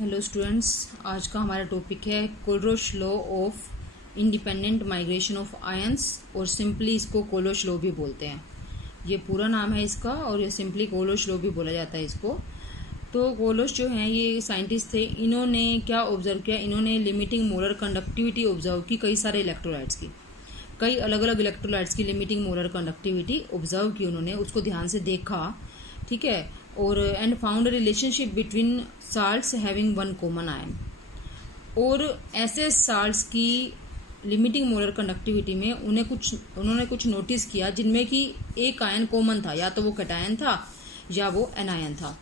Hello students, आज का हमारा टॉपिक है Kohlrausch law of independent migration of ions, और सिंपली इसको कोलरोश लॉ भी बोलते हैं। ये पूरा नाम है इसका, और ये सिंपली कोलरोश लॉ भी बोला जाता है इसको। तो कोलरोश जो हैं ये साइंटिस्ट थे। इन्होंने क्या ऑब्जर्व किया, इन्होंने लिमिटिंग मोलर कंडक्टिविटी ऑब्जर्व की कई सारे इलेक्ट्रोलाइट्स की, कई अलग अलग इलेक्ट्रोलाइट्स की लिमिटिंग मोलर कंडक्टिविटी ऑब्जर्व की उन्होंने, उसको ध्यान से देखा, ठीक है। और and found relationship between salts having one common ion. और ऐसे साल्ट्स की लिमिटिंग मोलर कंडक्टिविटी में उन्होंने कुछ नोटिस किया जिनमें कि एक आयन कॉमन था, या तो वो कैटायन था या वो एनायन था,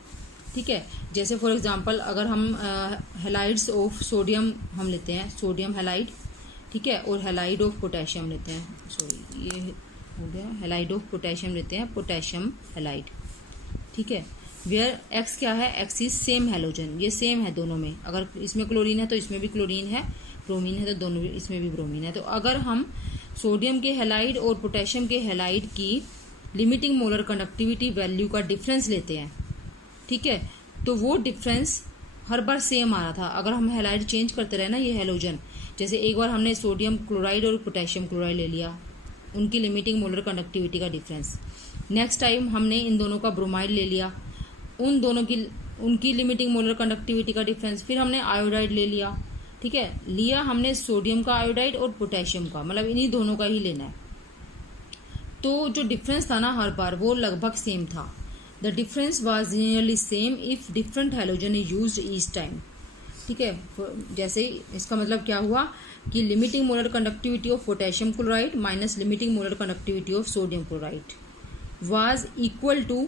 ठीक है। जैसे फॉर एग्जांपल अगर हम हैलाइड्स ऑफ सोडियम हम लेते हैं, सोडियम हैलाइड, ठीक है, और हैलाइड ऑफ पोटेशियम लेते हैं, सॉरी ये हो गया, हैलाइड ऑफ पोटेशियम लेते हैं, पोटेशियम हैलाइड, ठीक है। वेयर एक्स क्या है, एक्स इज सेम हैलोजन, ये सेम है दोनों में। अगर इसमें क्लोरीन है तो इसमें भी क्लोरीन है, ब्रोमीन है तो दोनों इसमें भी ब्रोमीन है। तो अगर हम सोडियम के हैलाइड और पोटेशियम के हैलाइड की लिमिटिंग मोलर कंडक्टिविटी वैल्यू का डिफरेंस लेते हैं, ठीक है, तो वो डिफरेंस हर बार सेम आ रहा था। अगर हम हैलाइड चेंज करते रहे ना, ये हैलोजन, जैसे एक बार हमने सोडियम क्लोराइड और पोटेशियम क्लोराइड ले लिया, उनकी लिमिटिंग मोलर कंडक्टिविटी का डिफरेंस। नेक्स्ट टाइम हमने इन दोनों का ब्रोमाइड ले लिया, उन दोनों की उनकी लिमिटिंग मोलर कंडक्टिविटी का डिफरेंस। फिर हमने आयोडाइड ले लिया, ठीक है, लिया हमने सोडियम का आयोडाइड और पोटेशियम का, मतलब इन्हीं दोनों का ही लेना है। तो जो डिफरेंस था ना हर बार, वो लगभग सेम था। The difference was nearly same if different halogen is used each time, ठीक है। जैसे इसका मतलब क्या हुआ कि limiting molar conductivity of potassium chloride minus limiting molar conductivity of sodium chloride was equal to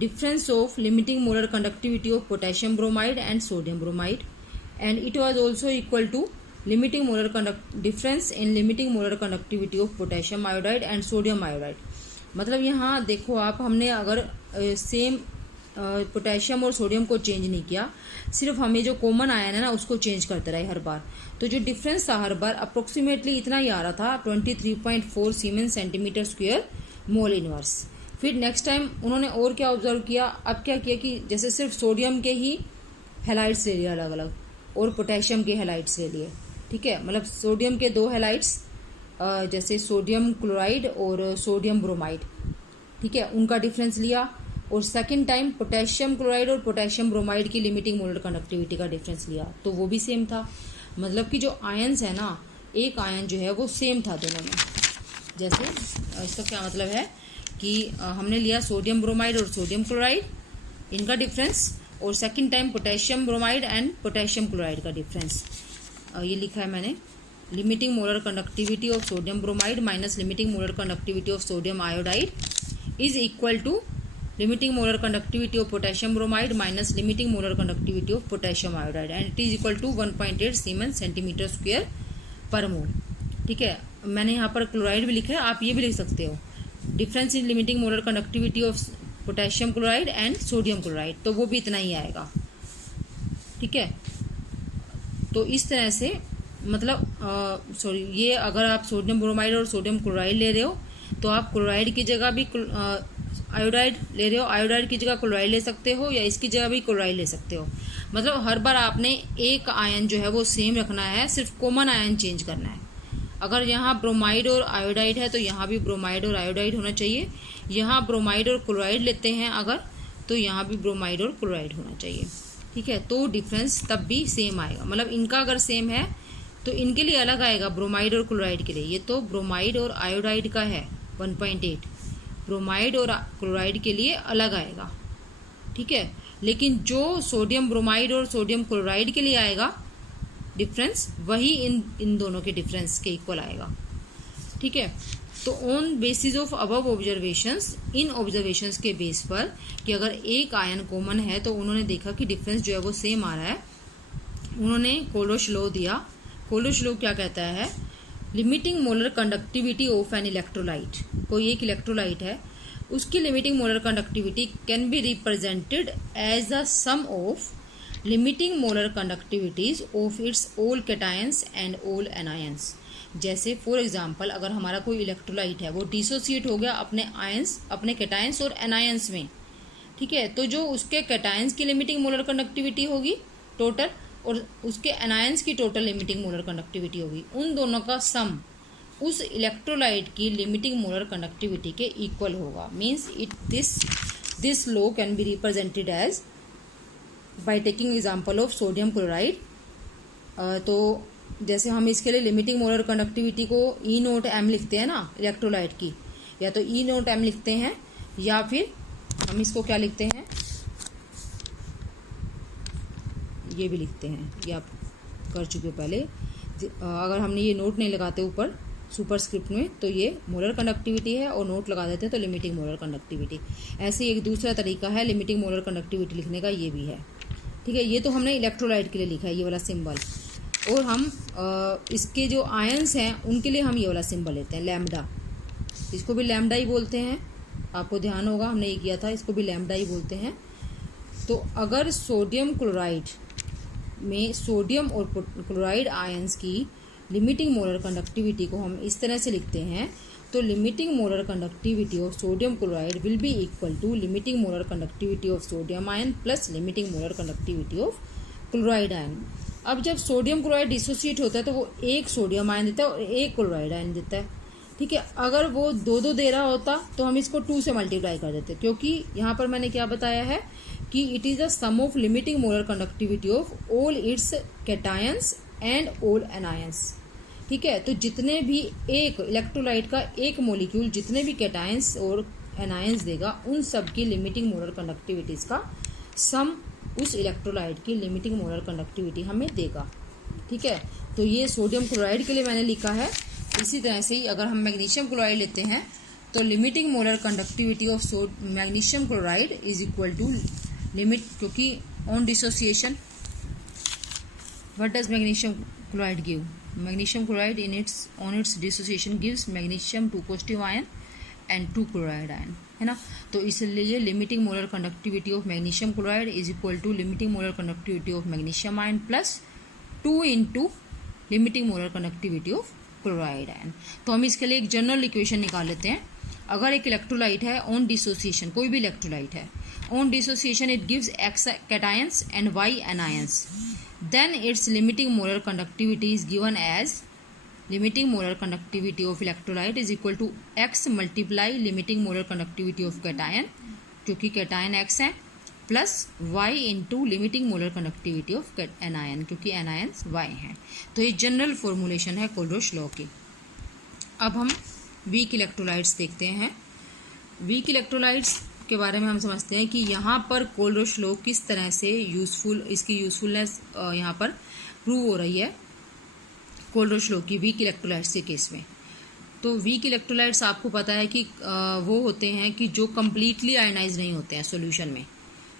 difference of limiting molar conductivity of potassium bromide and sodium bromide, and it was also equal to limiting molar difference in limiting molar conductivity of potassium iodide and sodium iodide। मतलब यहाँ देखो आप, हमने अगर same potassium और sodium को change नहीं किया, सिर्फ हमें जो कॉमन आयन है ना उसको चेंज करते रहे हर बार, तो जो डिफरेंस था हर बार अप्रोक्सीमेटली इतना ही आ रहा था, 23.4 siemens centimetre square mole inverse. फिर नेक्स्ट टाइम उन्होंने और क्या ऑब्जर्व किया, अब क्या किया कि जैसे सिर्फ सोडियम के ही हैलाइड्स ले लिया अलग अलग, और पोटेशियम के हैलाइड्स ले लिए, ठीक है, मतलब सोडियम के दो हैलाइड्स, जैसे सोडियम क्लोराइड और सोडियम ब्रोमाइड, ठीक है, उनका डिफरेंस लिया। और सेकंड टाइम पोटेशियम क्लोराइड और पोटेशियम ब्रोमाइड की लिमिटिंग मोलर कंडक्टिविटी का डिफरेंस लिया, तो वो भी सेम था। मतलब कि जो आयन्स है ना, एक आयन जो है वो सेम था दोनों में। जैसे इसका क्या मतलब है कि हमने लिया सोडियम ब्रोमाइड और सोडियम क्लोराइड, इनका डिफरेंस, और second time potassium bromide and potassium chloride का डिफरेंस। ये लिखा है मैंने, limiting molar conductivity of sodium bromide minus limiting molar conductivity of sodium iodide is equal to limiting molar conductivity of potassium bromide minus limiting molar conductivity of potassium iodide, and it is equal to 1.8 siemens centimetre square per mole, ठीक है। मैंने यहाँ पर chloride भी लिखा है, आप ये भी लिख सकते हो, difference in limiting molar conductivity of potassium chloride and sodium chloride, तो वो भी इतना ही आएगा, ठीक है। तो इस तरह से मतलब सॉरी, ये अगर आप सोडियम ब्रोमाइड और सोडियम क्लोराइड ले रहे हो तो आप क्लोराइड की जगह भी आयोडाइड ले रहे हो, आयोडाइड की जगह क्लोराइड ले सकते हो, या इसकी जगह भी क्लोराइड ले सकते हो। मतलब हर बार आपने एक आयन जो है वो सेम रखना है, सिर्फ कॉमन आयन चेंज करना है। अगर यहाँ ब्रोमाइड और आयोडाइड है तो यहाँ भी ब्रोमाइड और आयोडाइड होना चाहिए, यहाँ ब्रोमाइड और क्लोराइड लेते हैं अगर, तो यहाँ भी ब्रोमाइड और क्लोराइड होना चाहिए, ठीक है। तो डिफरेंस तब भी सेम आएगा। मतलब इनका अगर सेम है तो इनके लिए अलग आएगा, ब्रोमाइड और क्लोराइड के लिए। ये तो ब्रोमाइड और आयोडाइड का है 1.8, ब्रोमाइड और क्लोराइड के लिए अलग आएगा, ठीक है। लेकिन जो सोडियम ब्रोमाइड और सोडियम क्लोराइड के लिए आएगा डिफरेंस, वही इन दोनों के डिफरेंस के इक्वल आएगा, ठीक है। तो on basis of above observations, in observations के बेस पर कि अगर एक आयन कॉमन है तो उन्होंने देखा कि डिफरेंस जो है वो सेम आ रहा है, उन्होंने कोलरोश लॉ दिया। कोलरोश लॉ क्या कहता है, limiting molar conductivity of an electrolyte, कोई एक इलेक्ट्रोलाइट है, उसकी limiting molar conductivity can be represented as the sum of limiting molar conductivities of its all cations and all anions. जैसे फॉर एग्जांपल अगर हमारा कोई इलेक्ट्रोलाइट है, वो डिसोसिएट हो गया अपने आयंस, अपने कैटायंस और एनायंस में, ठीक है, तो जो उसके कैटायंस की लिमिटिंग मोलर कंडक्टिविटी होगी टोटल और उसके एनायंस की टोटल लिमिटिंग मोलर कंडक्टिविटी होगी, उन दोनों का सम उस इलेक्ट्रोलाइट की लिमिटिंग मोलर कंडक्टिविटी के इक्वल होगा। Means it this law can be represented as by taking example of sodium chloride. तो जैसे हम इसके लिए लिमिटिंग मोलर कंडक्टिविटी को ई नोट एम लिखते हैं ना इलेक्ट्रोलाइट की, या तो ई नोट एम लिखते हैं या फिर हम इसको क्या लिखते हैं, ये भी लिखते हैं, ये आप कर चुके हो पहले। अगर हमने ये नोट नहीं लगाते ऊपर सुपरस्क्रिप्ट में तो ये मोलर कंडक्टिविटी है, और नोट लगा देते हैं तो लिमिटिंग मोलर कंडक्टिविटी। ऐसे एक दूसरा तरीका है लिमिटिंग मोलर कंडक्टिविटी लिखने का, ये भी है। ठीक है, ये तो हमने इलेक्ट्रोलाइट के लिए लिखा है ये वाला सिंबल, और हम इसके जो आयंस हैं उनके लिए हम ये वाला सिंबल लेते हैं लैम्डा। इसको भी लैम्डा ही बोलते हैं, आपको ध्यान होगा हमने ये किया था, इसको भी लैम्डा ही बोलते हैं। तो अगर सोडियम क्लोराइड में सोडियम और क्लोराइड आयंस की लिमिटिंग मोलर कंडक्टिविटी को हम इस तरह से लिखते हैं, तो limiting molar conductivity of sodium chloride will be equal to limiting molar conductivity of sodium ion plus limiting molar conductivity of chloride ion. अब जब सोडियम क्लोराइड डिसोसिएट होता है तो वो एक सोडियम आयन देता है और एक क्लोराइड आयन देता है। ठीक है, अगर वो दो दे रहा होता तो हम इसको 2 से मल्टीप्लाई कर देते, क्योंकि यहाँ पर मैंने क्या बताया है कि it is the sum of limiting molar conductivity of all its cations and all anions. ठीक है, तो जितने भी एक इलेक्ट्रोलाइट का एक मोलिक्यूल जितने भी कैटायंस और एनायंस देगा उन सब की लिमिटिंग मोलर कंडक्टिविटीज का सम उस इलेक्ट्रोलाइट की लिमिटिंग मोलर कंडक्टिविटी हमें देगा। ठीक है, तो ये सोडियम क्लोराइड के लिए मैंने लिखा है। इसी तरह से ही अगर हम मैग्नीशियम क्लोराइड लेते हैं तो limiting molar conductivity of magnesium chloride is equal to limit, क्योंकि on dissociation what does magnesium chloride give? Magnesium chloride on its dissociation gives magnesium 2 positive ion and 2 chloride ion, है ना। तो इसलिए limiting molar conductivity of magnesium chloride is equal to limiting molar conductivity of magnesium ion plus 2 into limiting molar conductivity of chloride ion. तो हम इसके लिए एक general equation निकाल लेते हैं। अगर एक इलेक्ट्रोलाइट है ऑन डिसोसिएशन, कोई भी इलेक्ट्रोलाइट है on dissociation it gives x cations and y anions, then its limiting molar conductivity is given as limiting molar conductivity of electrolyte is equal to x multiply limiting molar conductivity of cation, क्योंकि cation x है, plus y into limiting molar conductivity of anion, क्योंकि anions y हैं। तो ये general formulation है Kohlrausch law की। अब हम वीक इलेक्ट्रोलाइट्स देखते हैं। वीक इलेक्ट्रोलाइट्स के बारे में हम समझते हैं कि यहाँ पर कोलरोश लॉ किस तरह से यूजफुल, इसकी यूजफुलनेस यहाँ पर प्रूव हो रही है कोलरोश लॉ की वीक इलेक्ट्रोलाइट्स के केस में। तो वीक इलेक्ट्रोलाइट्स आपको पता है कि वो होते हैं कि जो कम्प्लीटली आयनाइज नहीं होते हैं सॉल्यूशन में।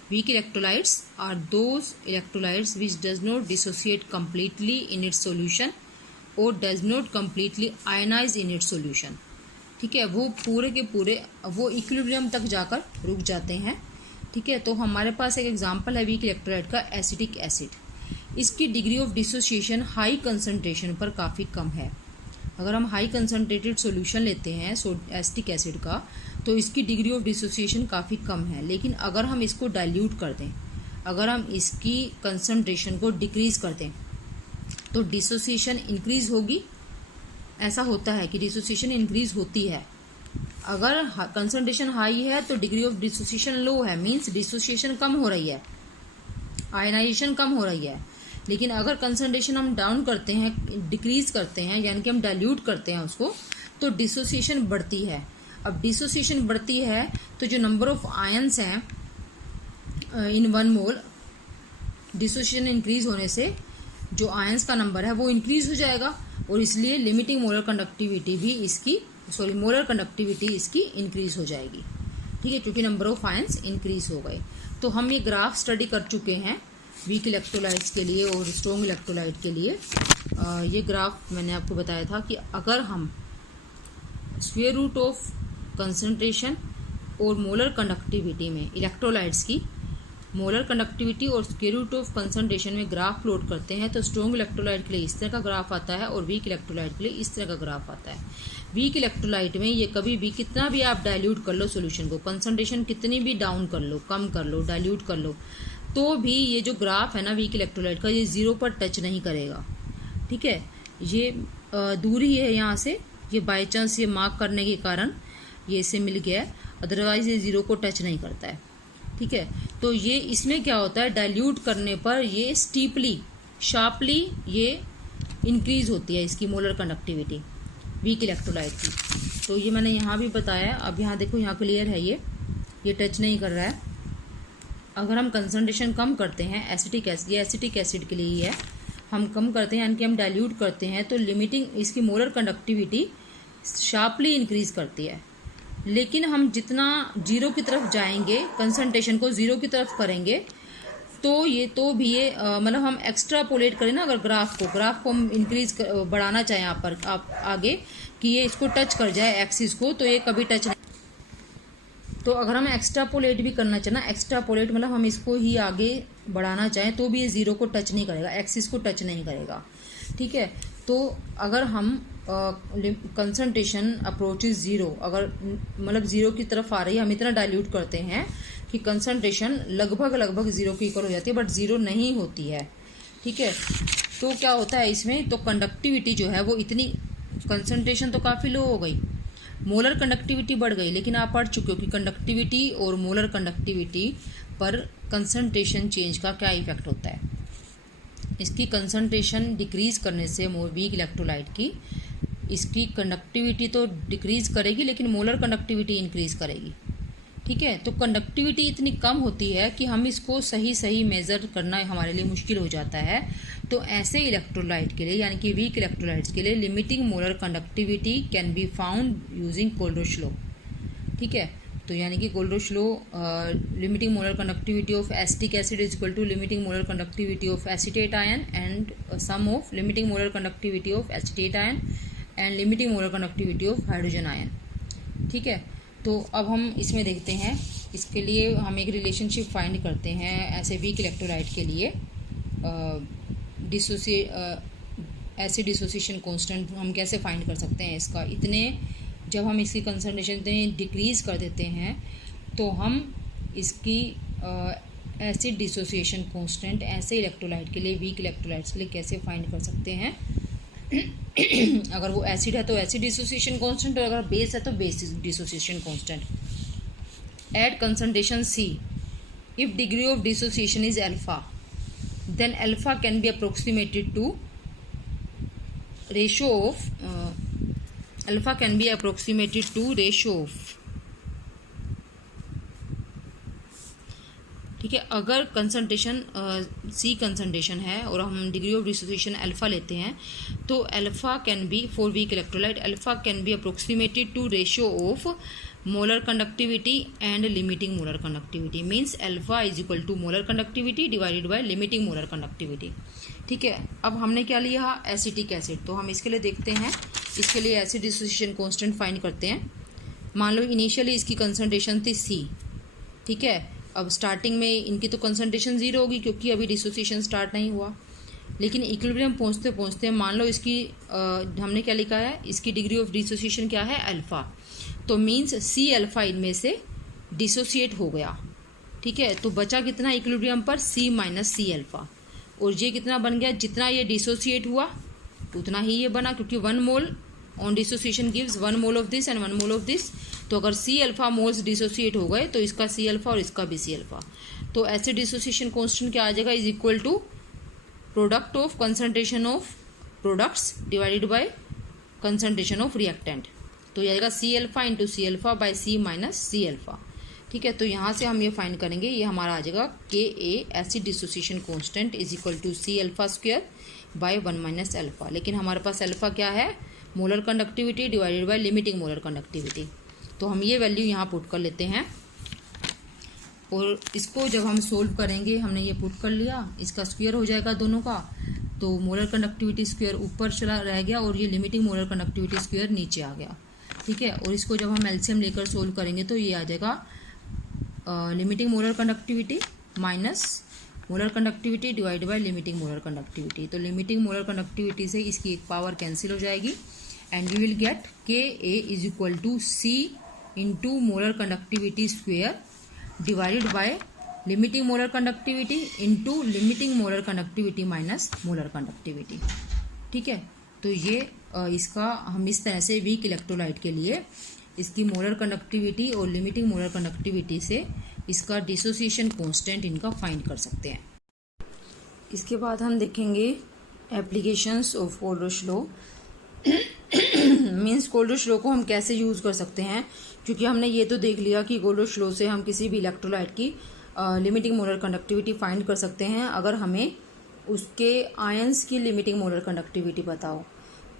Weak electrolytes are those electrolytes which does not dissociate completely in its solution और does not completely ionize in its solution. ठीक है, वो पूरे के पूरे वो इक्विलिब्रियम तक जाकर रुक जाते हैं। ठीक है, तो हमारे पास एक एग्जांपल है वीक इलेक्ट्रोलाइट का एसिटिक एसिड। इसकी degree of dissociation high concentration पर काफ़ी कम है। अगर हम हाई कंसंट्रेटेड सॉल्यूशन लेते हैं एसिटिक एसिड का तो इसकी डिग्री ऑफ डिसोसिएशन काफ़ी कम है। लेकिन अगर हम इसको डाइल्यूट कर दें, अगर हम इसकी कंसंट्रेशन को डिक्रीज कर दें तो डिसोसिएशन इंक्रीज होगी। ऐसा होता है कि डिसोसिएशन इंक्रीज होती है। अगर कंसंट्रेशन हाई है तो डिग्री ऑफ डिसोसिएशन लो है, मींस डिसोसिएशन कम हो रही है, आयनाइजेशन कम हो रही है। लेकिन अगर कंसंट्रेशन हम डाउन करते हैं, डिक्रीज करते हैं, यानी कि हम डाइल्यूट करते हैं उसको, तो डिसोसिएशन बढ़ती है। अब डिसोसिएशन बढ़ती है तो जो नंबर ऑफ आयंस हैं इन 1 मोल, डिसोसिएशन इंक्रीज होने से जो आयंस का नंबर है वो इंक्रीज हो जाएगा और इसलिए लिमिटिंग मोलर कंडक्टिविटी भी इसकी मोलर कंडक्टिविटी इसकी इंक्रीज हो जाएगी। ठीक है, क्योंकि नंबर ऑफ आयंस इंक्रीज हो गए। तो हम ये ग्राफ स्टडी कर चुके हैं वीक इलेक्ट्रोलाइट्स के लिए और स्ट्रॉन्ग इलेक्ट्रोलाइट के लिए। ये ग्राफ मैंने आपको बताया था कि अगर हम स्क्वायर रूट ऑफ कंसंट्रेशन और मोलर कंडक्टिविटी में इलेक्ट्रोलाइट्स की मोलर कंडक्टिविटी और स्क्वायर रूट ऑफ कंसंट्रेशन में ग्राफ प्लॉट करते हैं तो स्ट्रॉन्ग इलेक्ट्रोलाइट के लिए इस तरह का ग्राफ आता है और वीक इलेक्ट्रोलाइट के लिए इस तरह का ग्राफ आता है। वीक इलेक्ट्रोलाइट में ये कभी भी कितना भी आप डाइल्यूट कर लो सॉल्यूशन को, कंसंट्रेशन कितनी भी डाउन कर लो, कम कर लो, डाइल्यूट कर लो, तो भी ये जो ग्राफ है ना वीक इलेक्ट्रोलाइट का, ये 0 पर टच नहीं करेगा। ठीक है, ये दूरी है यहाँ से, ये बाय चांस ये मार्क करने के कारण ये इससे मिल गया है, अदरवाइज ये 0 को टच नहीं करता है। ठीक है, तो ये इसमें क्या होता है, डाइल्यूट करने पर ये स्टीपली शार्पली ये इंक्रीज होती है इसकी मोलर कंडक्टिविटी वीक इलेक्ट्रोलाइट की। तो ये मैंने यहाँ भी बताया। अब यहाँ देखो, यहाँ क्लियर है, ये टच नहीं कर रहा है। अगर हम कंसंट्रेशन कम करते हैं एसिटिक एसिड, ये एसिटिक एसिड के लिए ही है, हम कम करते हैं यानी कि हम डाइल्यूट करते हैं, तो लिमिटिंग इसकी मोलर कंडक्टिविटी शार्पली इंक्रीज करती है। लेकिन हम जितना 0 की तरफ जाएंगे, कंसंट्रेशन को 0 की तरफ करेंगे, तो भी ये मतलब हम एक्स्ट्रापोलेट करें ना, अगर ग्राफ को हम इंक्रीज बढ़ाना चाहें यहाँ पर आप आगे कि ये इसको टच कर जाए एक्सिस को, तो ये कभी टच नहीं। तो अगर हम एक्स्ट्रापोलेट भी करना चाहें ना, एक्स्ट्रापोलेट मतलब हम इसको ही आगे बढ़ाना चाहें, तो भी ये 0 को टच नहीं करेगा, एक्सिस को टच नहीं करेगा। ठीक है, तो अगर हम कंसंट्रेशन अप्रोचेस 0, अगर मतलब 0 की तरफ आ रही है, हम इतना डाइल्यूट करते हैं कि कंसंट्रेशन लगभग 0 की इक्वल हो जाती है, बट 0 नहीं होती है। ठीक है, तो क्या होता है इसमें, तो कंडक्टिविटी जो है वो इतनी, कंसंट्रेशन तो काफ़ी लो हो गई, मोलर कंडक्टिविटी बढ़ गई, लेकिन आप पढ़ चुके हो कि कंडक्टिविटी और मोलर कंडक्टिविटी पर कंसंट्रेशन चेंज का क्या इफेक्ट होता है। इसकी कंसंट्रेशन डिक्रीज करने से वीक इलेक्ट्रोलाइट की इसकी कंडक्टिविटी तो डिक्रीज करेगी, लेकिन मोलर कंडक्टिविटी इंक्रीज करेगी। ठीक है, तो कंडक्टिविटी इतनी कम होती है कि हम इसको सही मेजर करना हमारे लिए मुश्किल हो जाता है। तो ऐसे इलेक्ट्रोलाइट के लिए यानी कि वीक इलेक्ट्रोलाइट्स के लिए limiting molar conductivity can be found using कोल्ड्रोश लॉ। ठीक है, तो यानी कि कोल्ड्रोश law, limiting molar conductivity of acetic acid is equal to limiting molar conductivity of acetate ion and sum of limiting molar conductivity of acetate ion and limiting molar conductivity of hydrogen ion. ठीक है, तो अब हम इसमें देखते हैं, इसके लिए हम एक रिलेशनशिप फाइंड करते हैं ऐसे वीक इलेक्ट्रोलाइट के लिए। एसिड डिसोसिएशन कांस्टेंट हम कैसे फाइंड कर सकते हैं इसका, इतने जब हम इसकी कंसंट्रेशन डिक्रीज कर देते हैं तो हम इसकी एसिड डिसोसिएशन कांस्टेंट ऐसे इलेक्ट्रोलाइट के लिए, वीक इलेक्ट्रोलाइट्स के लिए कैसे फाइंड कर सकते हैं। अगर वो एसिड है तो एसिड डिसोसिएशन कांस्टेंट, और अगर बेस है तो base dissociation constant. At concentration C, if degree of dissociation is alpha, then alpha can be approximated to ratio of ठीक है, अगर कंसंट्रेशन C कंसंट्रेशन है और हम डिग्री ऑफ डिसोसिएशन अल्फा लेते हैं, तो alpha can be, for weak electrolyte alpha can be approximated to ratio of molar conductivity and limiting molar conductivity, means alpha is equal to molar conductivity divided by limiting molar conductivity. ठीक है, अब हमने क्या लिया, acetic acid, तो हम इसके लिए देखते हैं, इसके लिए एसिड डिसोसिएशन कांस्टेंट फाइंड करते हैं। मान लो इनिशियली इसकी कंसंट्रेशन थी C। ठीक है, अब स्टार्टिंग में इनकी तो कंसंट्रेशन 0 होगी क्योंकि अभी डिसोसिएशन स्टार्ट नहीं हुआ, लेकिन इक्विलिब्रियम पहुँचते पहुँचते मान लो इसकी हमने क्या लिखा है, इसकी डिग्री ऑफ डिसोसिएशन क्या है, अल्फा, तो मीन्स C अल्फा इनमें से डिसोसिएट हो गया। ठीक है, तो बचा कितना इक्विलिब्रियम पर, C माइनस C अल्फा, और ये कितना बन गया, जितना ये डिसोसिएट हुआ उतना ही ये बना, क्योंकि 1 मोल on dissociation gives 1 mole of this and 1 mole of this. तो अगर C अल्फा मोल्स डिसोसिएट हो गए तो इसका C अल्फा और इसका भी C अल्फा, तो ऐसे डिसोसिएशन कांस्टेंट क्या आ जाएगा, is equal to product of concentration of products divided by concentration of reactant. तो ये आएगा C alpha into C alpha by C minus C alpha. ठीक है, तो यहाँ से हम ये फाइंड करेंगे, ये हमारा आ जाएगा Ka acid dissociation constant is equal to C alpha square by 1 minus alpha. लेकिन हमारे पास अल्फा क्या है, molar conductivity divided by limiting molar conductivity. तो हम ये वैल्यू यहाँ पुट कर लेते हैं, और इसको जब हम सोल्व करेंगे, हमने ये पुट कर लिया, इसका स्क्वायर हो जाएगा दोनों का, तो मोलर कंडक्टिविटी स्क्वायर ऊपर चला रह गया और ये लिमिटिंग मोलर कंडक्टिविटी स्क्वायर नीचे आ गया। ठीक है, और इसको जब हम एलसीएम लेकर सोल्व करेंगे तो ये आ जाएगा limiting molar conductivity minus molar conductivity divide by limiting molar conductivity. तो लिमिटिंग मोलर कंडक्टिविटी से इसकी एक पावर कैंसिल हो जाएगी and we will get Ka is equal to C into molar conductivity square divided by limiting molar conductivity into limiting molar conductivity minus molar conductivity. ठीक है, तो ये इसका हम इस तरह से वीक इलेक्ट्रोलाइट के लिए इसकी मोलर कंडक्टिविटी और लिमिटिंग मोलर कंडक्टिविटी से इसका डिसोसिएशन कांस्टेंट इनका फाइंड कर सकते हैं। इसके बाद हम देखेंगे applications of Kohlrausch law. Means Kohlrausch law को हम कैसे यूज़ कर सकते हैं, क्योंकि हमने ये तो देख लिया कि कोलरिश लॉ से हम किसी भी इलेक्ट्रोलाइट की लिमिटिंग मोलर कंडक्टिविटी फाइंड कर सकते हैं अगर हमें उसके आयंस की लिमिटिंग मोलर कंडक्टिविटी पता हो।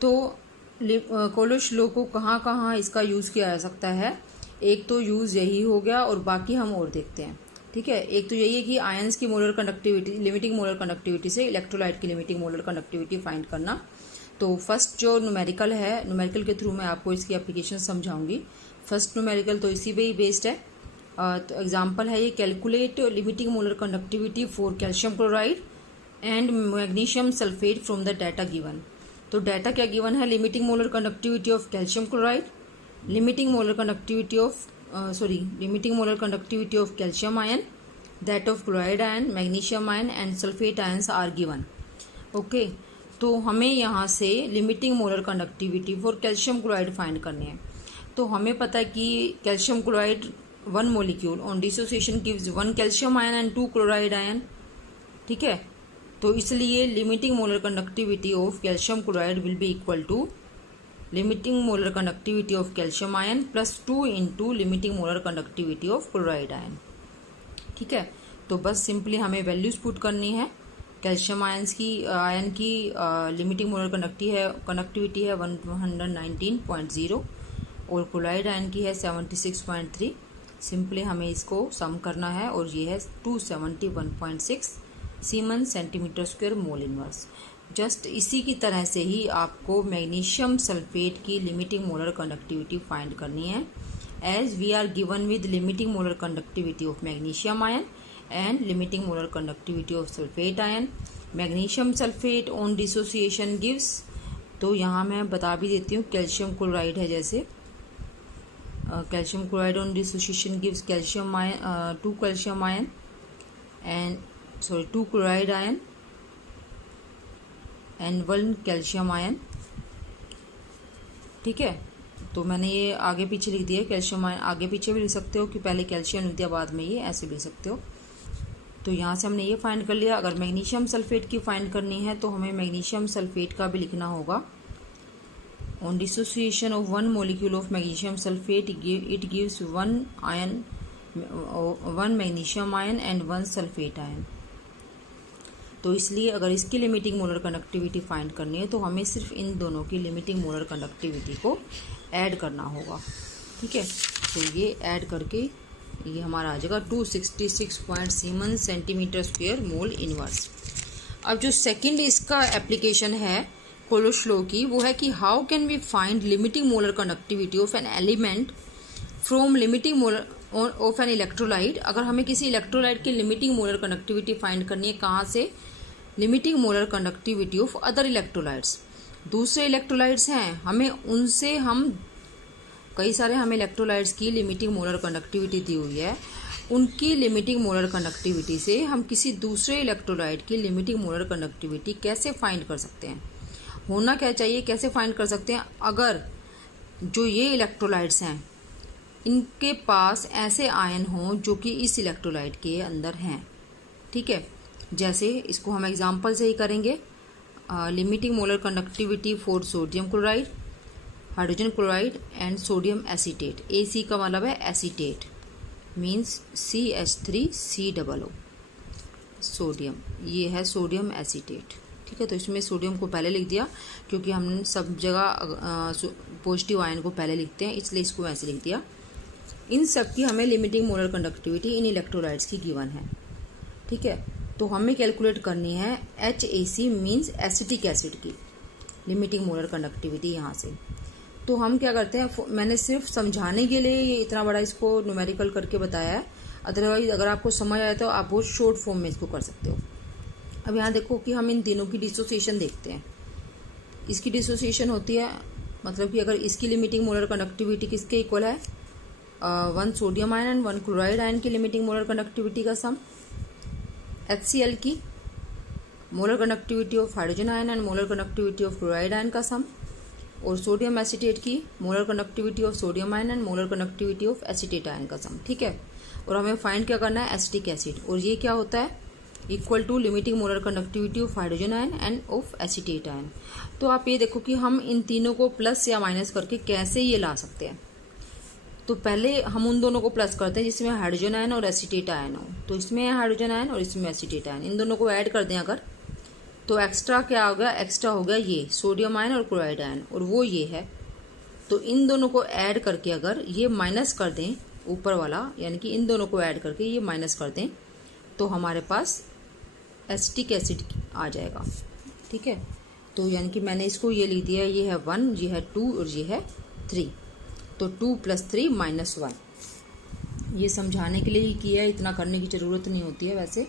तो कोलरिश लॉ को कहाँ कहाँ इसका यूज़ किया जा सकता है, एक तो यूज़ यही हो गया और बाकी हम और देखते हैं। ठीक है, एक तो यही है कि आयंस की molar conductivity, limiting molar conductivity से इलेक्ट्रोलाइट की लिमिटिंग मोलर कंडक्टिविटी फाइंड करना। तो फर्स्ट जो न्यूमेरिकल है, न्यूमेरिकल के थ्रू मैं आपको इसकी एप्लीकेशन समझाऊंगी। फर्स्ट न्यूमेरिकल तो इसी पे ही बेस्ड है। तो एग्जांपल है ये, calculate limiting molar conductivity for calcium chloride and magnesium sulphate from the data given. तो डाटा क्या गिवन है, limiting molar conductivity of calcium chloride, limiting molar conductivity of limiting molar conductivity of calcium ion, that of chloride ion, magnesium ion and sulphate ions are given. Okay, तो हमें यहाँ से limiting molar conductivity for calcium chloride find करनी है। तो हमें पता है कि calcium chloride one molecule on dissociation gives 1 calcium ion and 2 chloride ion. ठीक है, तो इसलिए limiting molar conductivity of calcium chloride will be equal to limiting molar conductivity of calcium ion plus 2 into limiting molar conductivity of chloride ion. ठीक है, तो बस simply हमें values put करनी है। कैल्शियम आयन की लिमिटिंग मोलर कंडक्टिविटी है 119.0 और क्लोराइड आयन की है 76.3। सिंपली हमें इसको सम करना है और ये है 271.6 siemens centimetre square mole inverse. Just इसी की तरह से ही आपको मैग्नीशियम सल्फेट की लिमिटिंग मोलर कंडक्टिविटी फाइंड करनी है, as we are given with limiting molar conductivity of magnesium ion and limiting molar conductivity of sulphate ion. Magnesium sulphate on dissociation gives, तो यहाँ मैं बता भी देती हूँ, कैल्शियम क्लोराइड है जैसे calcium chloride on dissociation gives calcium ion 2 calcium ion and 2 chloride ion and 1 calcium ion. ठीक है, तो मैंने ये आगे पीछे लिख दिया। कैल्शियम आयन आगे पीछे भी लिख सकते हो कि पहले कैल्शियम लिख दिया बाद में ये, ऐसे भी लिख सकते हो। तो यहाँ से हमने ये फाइंड कर लिया। अगर मैग्नीशियम सल्फेट की फाइंड करनी है तो हमें मैग्नीशियम सल्फेट का भी लिखना होगा। On dissociation of 1 molecule of magnesium sulphate it gives 1 ion 1 magnesium ion and 1 sulphate ion. तो इसलिए अगर इसकी लिमिटिंग मोलर कंडक्टिविटी फाइंड करनी है तो हमें सिर्फ इन दोनों की लिमिटिंग मोलर कंडक्टिविटी को ऐड करना होगा। ठीक है, तो ये ऐड करके ये हमारा आ जाएगा 266 semen centimetre square mole inverse. अब जो सेकंड इसका एप्लीकेशन है कोलरिश लॉ की, वो है कि how can we find limiting molar conductivity of an element from limiting molar of an electrolyte. अगर हमें किसी इलेक्ट्रोलाइट की लिमिटिंग मोलर कंडक्टिविटी फाइंड करनी है, कहाँ से, limiting molar conductivity of other electrolytes. दूसरे इलेक्ट्रोलाइट्स हैं, हमें उनसे हम कई सारे हमें इलेक्ट्रोलाइट्स की लिमिटिंग मोलर कंडक्टिविटी दी हुई है, उनकी लिमिटिंग मोलर कंडक्टिविटी से हम किसी दूसरे इलेक्ट्रोलाइट की लिमिटिंग मोलर कंडक्टिविटी कैसे फाइंड कर सकते हैं। होना क्या चाहिए, कैसे फाइंड कर सकते हैं, अगर जो ये इलेक्ट्रोलाइट्स हैं इनके पास ऐसे आयन हों जो कि इस इलेक्ट्रोलाइट के अंदर हैं। ठीक है, जैसे इसको हम एग्जांपल से ही करेंगे। Limiting molar conductivity for sodium chloride, hydrogen chloride and sodium acetate. AC का मतलब है एसीटेट, मीन्स CH3COO सोडियम, ये है सोडियम एसीटेट। ठीक है, तो इसमें सोडियम को पहले लिख दिया क्योंकि हम सब जगह पॉजिटिव आयन को पहले लिखते हैं, इसलिए इसको ऐसे लिख दिया। इन सब की हमें लिमिटिंग मोलर कंडक्टिविटी इन इलेक्ट्रोलाइट्स की गिवन है। ठीक है, तो हमें कैलकुलेट करनी है HAC मीन्स एसिटिक एसिड की लिमिटिंग मोलर कंडक्टिविटी यहाँ से। तो हम क्या करते हैं, मैंने सिर्फ समझाने के लिए ये इतना बड़ा इसको न्यूमेरिकल करके बताया है, अदरवाइज अगर आपको समझ आए तो आप बहुत शॉर्ट फॉर्म में इसको कर सकते हो। अब यहाँ देखो कि हम इन तीनों की डिसोसिएशन देखते हैं। इसकी डिसोसिएशन होती है, मतलब कि अगर इसकी लिमिटिंग मोलर कंडक्टिविटी किसके इक्वल है, 1 sodium ion and 1 chloride ion की लिमिटिंग मोलर कंडक्टिविटी का सम। HCl की molar conductivity of hydrogen ion and molar conductivity of chloride ion का सम, और सोडियम एसीटेट की molar conductivity of sodium ion and molar conductivity of acetate ion का सम। ठीक है, और हमें फाइंड क्या करना है, एसिटिक एसिड, और ये क्या होता है, equal to limiting molar conductivity of hydrogen ion and of acetate ion. तो आप ये देखो कि हम इन तीनों को प्लस या माइनस करके कैसे ये ला सकते हैं। तो पहले हम उन दोनों को प्लस करते हैं जिसमें हाइड्रोजन आयन और एसीटेट आयन हो। तो इसमें है हाइड्रोजन आयन और इसमें एसीटेट आयन, इन दोनों को ऐड कर दें अगर, तो एक्स्ट्रा क्या हो गया, एक्स्ट्रा हो गया ये सोडियम आयन और क्लोराइड आयन, और वो ये है। तो इन दोनों को ऐड करके अगर ये माइनस कर दें ऊपर वाला, यानी कि इन दोनों को ऐड करके ये माइनस कर दें, तो हमारे पास एसिटिक एसिड आ जाएगा। ठीक है, तो यानी कि मैंने इसको ये लिख दिया, ये है 1, ये है 2 और ये है 3। तो 2 + 3 - 1, ये समझाने के लिए ही किया है, इतना करने की ज़रूरत नहीं होती है वैसे।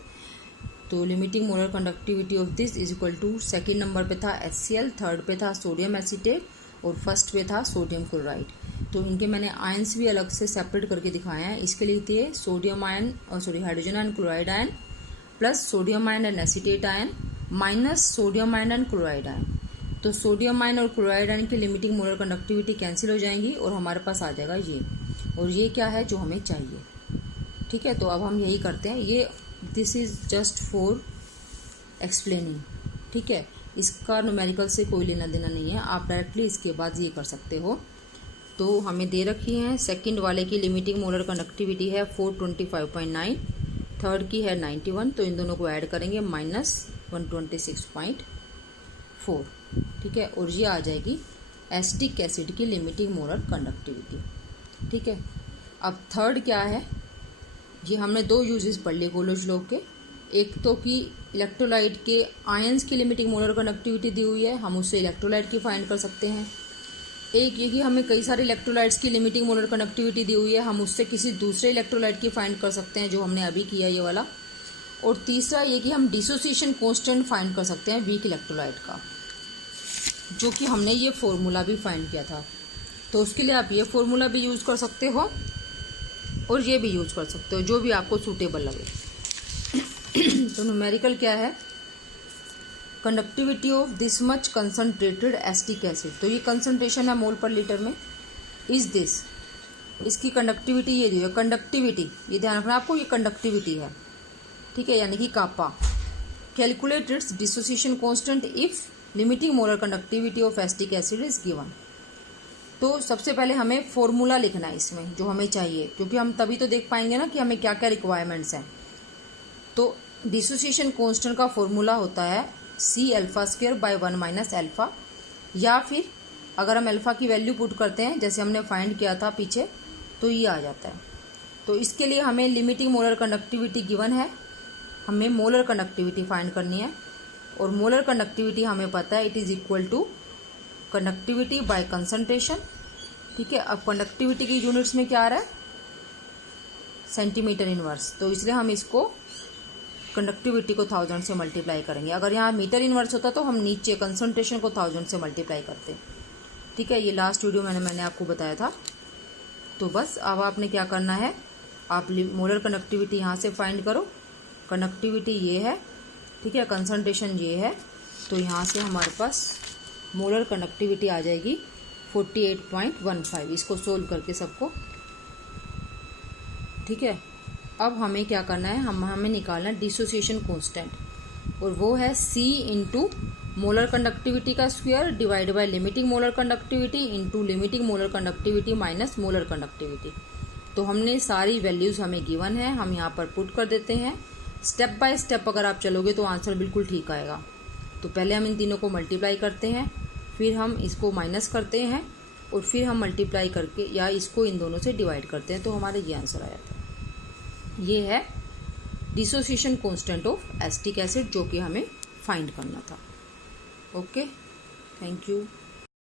तो limiting molar conductivity of this is equal to, second number पे था HCl, थर्ड पे था सोडियम एसीटेट और फर्स्ट पे था सोडियम क्लोराइड। तो इनके मैंने आयंस भी अलग से सेपरेट करके दिखाए हैं। इसके लिए थे sodium ion hydrogen ion chloride ion plus sodium ion and acetate ion minus sodium ion and chloride ion. तो सोडियम आयन और क्लोराइड आयन की लिमिटिंग मोलर कंडक्टिविटी कैंसिल हो जाएंगी और हमारे पास आ जाएगा ये, और ये क्या है जो हमें चाहिए। ठीक है, तो अब हम यही करते हैं, ये this is just for explaining. ठीक है, इसका न्यूमेरिकल से कोई लेना देना नहीं है, आप डायरेक्टली इसके बाद ये कर सकते हो। तो हमें दे रखी है, सेकंड वाले की लिमिटिंग मोलर कंडक्टिविटी है 425.9, थर्ड की है 91, तो इन दोनों को ऐड करेंगे -126.4। ठीक है, और ये आ जाएगी एसिटिक एसिड की लिमिटिंग मोलर कंडक्टिविटी। ठीक है, अब थर्ड क्या है, ये हमने दो यूजेस पढ़ लिए कोलोज लॉ के। एक तो कि इलेक्ट्रोलाइट के आयंस की लिमिटिंग मोलर कंडक्टिविटी दी हुई है, हम उससे इलेक्ट्रोलाइट की फाइंड कर सकते हैं। एक ये कि हमें कई सारे इलेक्ट्रोलाइट्स की लिमिटिंग मोलर कंडक्टिविटी दी हुई है, हम उससे किसी दूसरे इलेक्ट्रोलाइट की फाइंड कर सकते हैं, जो हमने अभी किया ये वाला। और तीसरा ये कि हम डिसोसिएशन कांस्टेंट फाइंड कर सकते हैं वीक इलेक्ट्रोलाइट का, जो कि हमने ये फॉर्मूला भी फाइंड किया था। तो उसके लिए आप ये फॉर्मूला भी यूज़ कर सकते हो और ये भी यूज़ कर सकते हो, जो भी आपको सूटेबल लगे। तो न्यूमेरिकल क्या है, conductivity of this much concentrated acetic acid, तो ये कंसनट्रेशन है मोल पर लीटर में, इज दिस, इसकी कंडक्टिविटी ये दी है। कंडक्टिविटी ये ध्यान रखना आपको, ये कंडक्टिविटी है। ठीक है, यानी कि kappa. Calculate its dissociation constant if limiting molar conductivity of acetic acid is given. तो सबसे पहले हमें फॉर्मूला लिखना है इसमें जो हमें चाहिए, क्योंकि हम तभी तो देख पाएंगे ना कि हमें क्या क्या रिक्वायरमेंट्स हैं। तो डिसोसिएशन कांस्टेंट का फॉर्मूला होता है C⁴/1 - अल्फा, या फिर अगर हम अल्फा की वैल्यू पुट करते हैं जैसे हमने फाइंड किया था पीछे, तो ये आ जाता है। तो इसके लिए हमें लिमिटिंग मोलर कंडक्टिविटी गिवन है, हमें मोलर कंडक्टिविटी फाइंड करनी है, और मोलर कंडक्टिविटी हमें पता है, it is equal to conductivity by concentration. ठीक है, अब कंडक्टिविटी की यूनिट्स में क्या आ रहा है, सेंटीमीटर इनवर्स, तो इसलिए हम इसको कंडक्टिविटी को 1000 से मल्टीप्लाई करेंगे। अगर यहाँ मीटर इनवर्स होता तो हम नीचे कंसंट्रेशन को 1000 से मल्टीप्लाई करते। ठीक है, ये लास्ट वीडियो मैंने आपको बताया था। तो बस अब आपने क्या करना है, आप मोलर कंडक्टिविटी यहाँ से फाइंड करो। कंडक्टिविटी ये है, ठीक है, कंसंट्रेशन ये है, तो यहाँ से हमारे पास मोलर कंडक्टिविटी आ जाएगी 48.15। इसको सोल्व करके सबको, ठीक है। अब हमें क्या करना है, हमें निकालना है डिसोसिएशन कांस्टेंट, और वो है C इंटू मोलर कंडक्टिविटी का square divide by limiting molar conductivity into limiting molar conductivity minus molar conductivity. तो हमने सारी वैल्यूज़ हमें गिवन है, हम यहाँ पर पुट कर देते हैं। स्टेप बाय स्टेप अगर आप चलोगे तो आंसर बिल्कुल ठीक आएगा। तो पहले हम इन तीनों को मल्टीप्लाई करते हैं, फिर हम इसको माइनस करते हैं, और फिर हम मल्टीप्लाई करके या इसको इन दोनों से डिवाइड करते हैं, तो हमारा ये आंसर आ जाता है। ये है dissociation constant of acetic acid, जो कि हमें फाइंड करना था। Okay, thank you.